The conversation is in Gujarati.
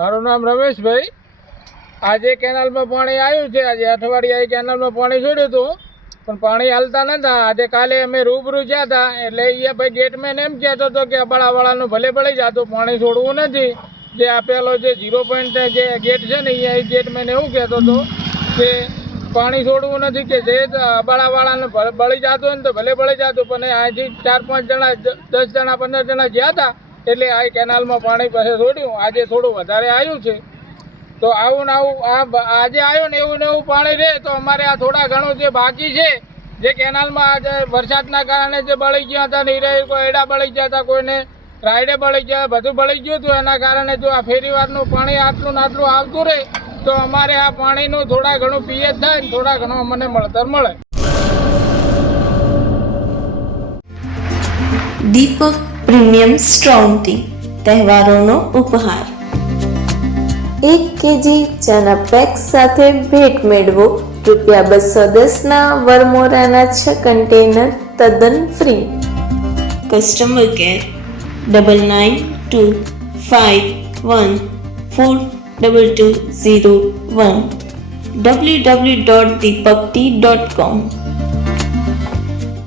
મારું નામ રમેશભાઈ. આજે કેનાલમાં પાણી આવ્યું છે. આજે અઠવાડિયે કેનાલમાં પાણી છોડ્યું હતું, પણ પાણી હાલતા નતા. આજે કાલે અમે રૂબરૂ ગયા હતા, એટલે એ ભાઈ ગેટમેન એમ કહેતો હતો કે અબાળાવાળાનું ભલે ભલે જતું, પાણી છોડવું નથી. જે આપેલો જે 0 જે ગેટ છે ને, એ ગેટમેન એવું કહેતો હતો કે પાણી છોડવું નથી, કે જે અબાળાવાળાને બળી જતું હોય ને તો ભલે બળી જતું. પણ અહીંથી 4-5 જણા 10 જણા 15 જણા ગયા હતા, એટલે આ કેનાલમાં પાણી પાસે છોડ્યું. આજે થોડું વધારે આવ્યું છે, તો આવું ને આવું આજે આવ્યું ને એવું પાણી રહે તો અમારે આ થોડા ઘણું જે બાકી છે, જે કેનાલમાં આજે વરસાદના કારણે જે બળી ગયા હતા ને, કોઈ એડા બળી ગયા હતા, કોઈને રાયડે બળી ગયા, બધું બળી ગયું હતું. એના કારણે જો આ ફેરીવારનું પાણી આટલું ને આટલું આવતું રહે તો અમારે આ પાણીનું થોડા ઘણું પિયત થાય ને થોડા ઘણું અમને મળતર મળે. દીપક પ્રીમિયમ સ્ટ્રોંગ ટી, તહેવારોનો ઉપહાર. 1 કેજી ચાના પેક સાથે ભેટ મેળવો. ₹210ના વરમોરાના 6 કન્ટેનર તદ્દન ફ્રી. Customer care 9925142201 www.deepaktea.com